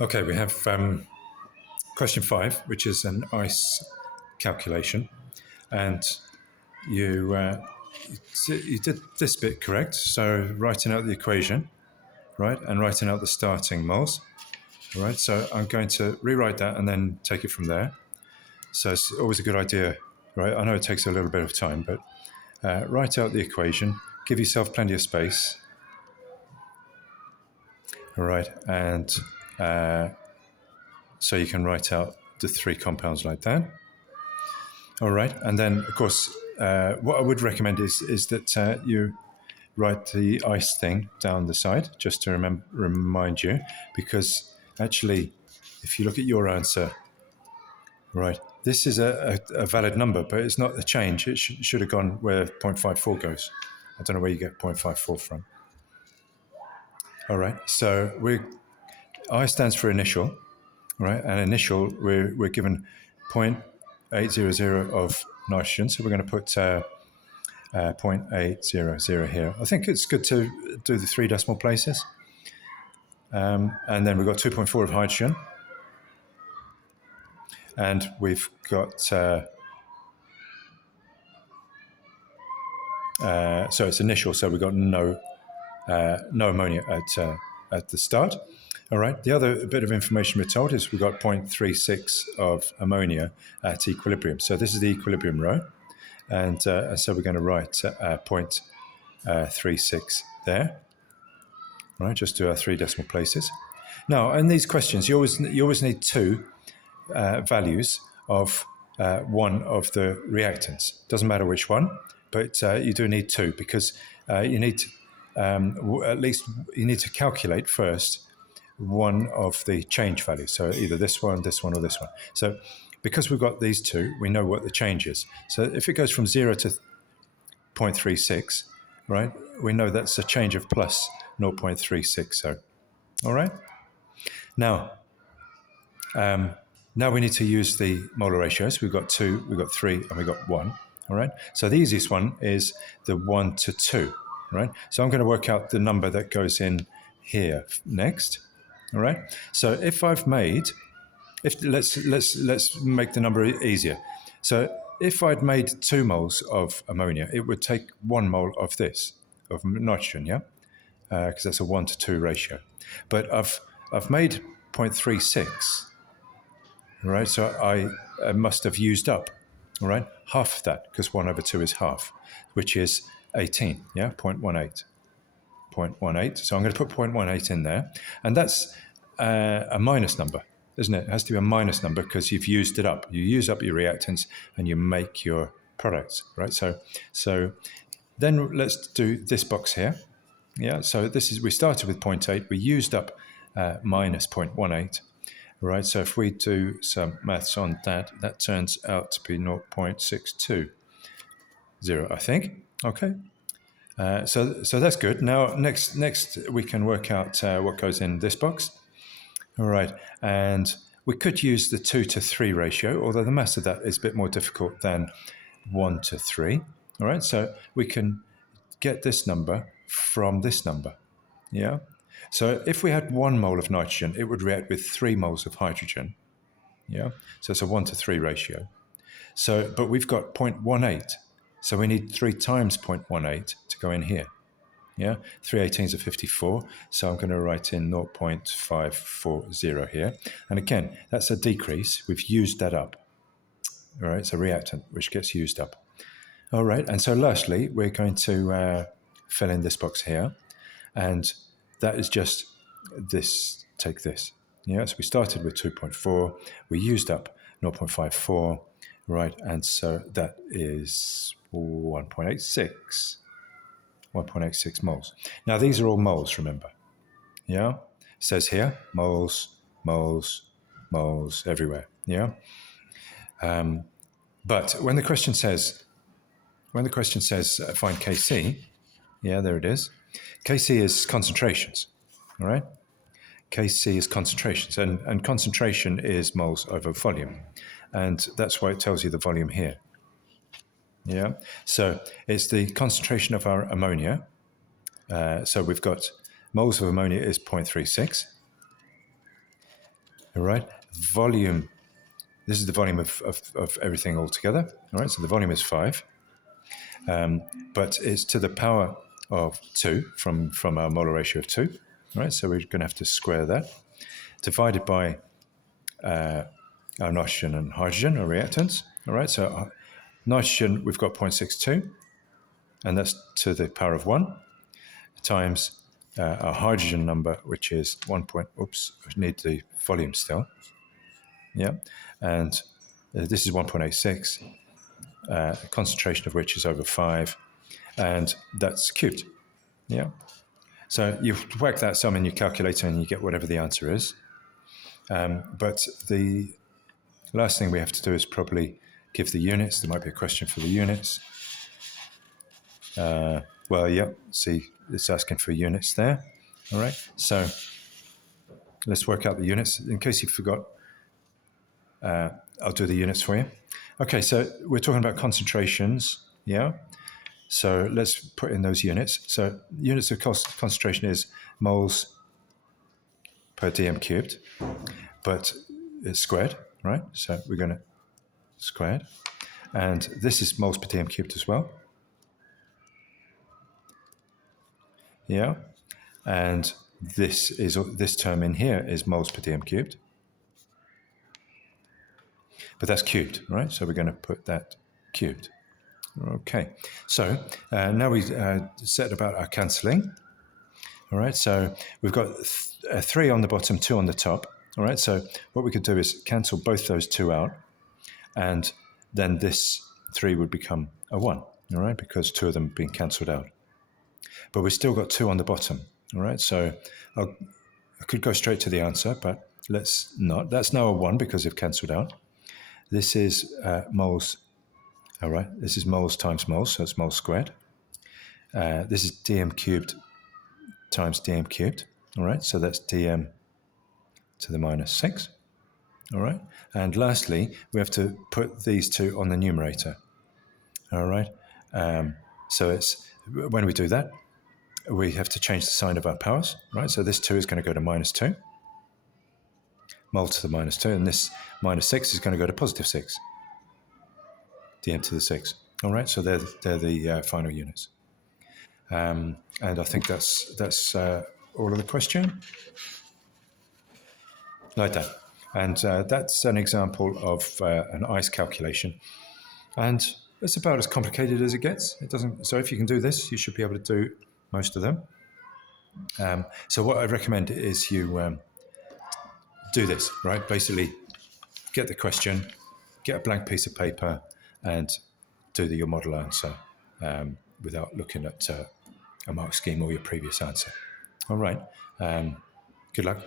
Okay, we have question 5, which is an ice calculation. And you, you did this bit correct. So writing out the equation, right, and writing out the starting moles. All right, so I'm going to rewrite that and then take it from there. So it's always a good idea, right? I know it takes a little bit of time, but write out the equation, give yourself plenty of space. All right, and so you can write out the 3 compounds like that. All right, and then of course, what I would recommend is that you write the ice thing down the side, just to remind you, because actually, if you look at your answer, right, this is a valid number, but it's not a change. It should have gone where 0.54 goes. I don't know where you get 0.54 from. All right, so I stands for initial, right? And initial, we're given 0.800 of nitrogen, so we're going to put 0.800 here. I think it's good to do the 3 decimal places. And then we've got 2.4 of hydrogen. And we've got, so it's initial, so we've got no ammonia at the start. All right, the other bit of information we're told is we've got 0.36 of ammonia at equilibrium. So this is the equilibrium row. And so we're going to write 0.36 there. All right, just do our 3 decimal places. Now, in these questions, you always need 2 values of one of the reactants. Doesn't matter which one, but you do need 2 because you need at least you need to calculate first one of the change values. So either this one, or this one. So because we've got these 2, we know what the change is. So if it goes from 0 to 0.36, right, we know that's a change of plus 0.36. So, all right. Now we need to use the molar ratios. We've got 2, we've got 3, and we've got 1. All right. So the easiest one is the 1 to 2. Right. So I'm going to work out the number that goes in here next. All right. So if let's make the number easier. So if I'd made 2 moles of ammonia, it would take 1 mole of this, of nitrogen, yeah, because that's a 1 to 2 ratio. But I've made 0.36. Right, so I must have used up, all right, half of that, because 1 over 2 is half, which is 18, yeah, 0.18. 0.18, so I'm going to put 0.18 in there, and that's a minus number, isn't it? It has to be a minus number because you've used it up. You use up your reactants and you make your products, right? So then let's do this box here. Yeah, so we started with 0.8, we used up minus 0.18. Right, so if we do some maths on that, that turns out to be 0.620, I think. Okay, so that's good. Now next we can work out what goes in this box. All right, and we could use the 2 to 3 ratio, although the mass of that is a bit more difficult than 1 to 3. All right, so we can get this number from this number. Yeah. So if we had 1 mole of nitrogen, it would react with 3 moles of hydrogen. Yeah. So it's a 1 to 3 ratio. So, but we've got 0.18. So we need 3 times 0.18 to go in here. Yeah. 3 18s are 54. So I'm going to write in 0.540 here. And again, that's a decrease. We've used that up. All right. It's a reactant which gets used up. All right. And so lastly, we're going to fill in this box here. And that is just this, take this. Yeah, so we started with 2.4, we used up 0.54, right? And so that is 1.86 moles. Now, these are all moles, remember. Yeah, it says here, moles, moles, moles everywhere. Yeah. But when the question says find Kc, yeah, there it is. Kc is concentrations, all right? Kc is concentrations, and concentration is moles over volume. And that's why it tells you the volume here. Yeah, so it's the concentration of our ammonia. So we've got moles of ammonia is 0.36. All right, volume. This is the volume of everything all together. All right, so the volume is 5, but it's to the power of 2 from our molar ratio of 2. All right, so we're going to have to square that, divided by our nitrogen and hydrogen, our reactants. All right, so nitrogen, we've got 0.62, and that's to the power of 1, times our hydrogen number, which is 1. Oops, I need the volume still. Yeah, and this is 1.86, concentration of which is over 5, and that's cubed. Yeah, so you whack that sum in your calculator and you get whatever the answer is. But the last thing we have to do is probably give the units. There might be a question for the units. Well, yeah, see, it's asking for units there. All right, so let's work out the units. In case you forgot, I'll do the units for you. Okay, so we're talking about concentrations, yeah? So let's put in those units. So units of concentration is moles per dm cubed, but it's squared, right? So we're going to squared. And this is moles per dm cubed as well. Yeah, and this term in here is moles per dm cubed. But that's cubed, right? So we're going to put that cubed. Okay, so now we said about our cancelling. All right, so we've got 3 on the bottom, 2 on the top. All right, so what we could do is cancel both those 2 out, and then this 3 would become a 1, all right, because 2 of them have been cancelled out. But we've still got 2 on the bottom, all right? So I could go straight to the answer, but let's not. That's now a 1 because they've cancelled out. This is moles, all right? This is moles times moles, so it's moles squared. This is dm cubed times dm cubed, all right? So that's dm to the minus 6, all right? And lastly, we have to put these 2 on the numerator, all right? So it's when we do that, we have to change the sign of our powers, right? So this 2 is going to go to minus 2, mole to the minus 2, and this minus 6 is going to go to positive 6, dm to the 6. All right, so they're the final units. And I think that's all of the question. Like that. And that's an example of an ICE calculation. And it's about as complicated as it gets. It doesn't. So if you can do this, you should be able to do most of them. So what I recommend is you do this, right? Basically, get the question, get a blank piece of paper, and do your model answer without looking at a mark scheme or your previous answer. All right. Good luck.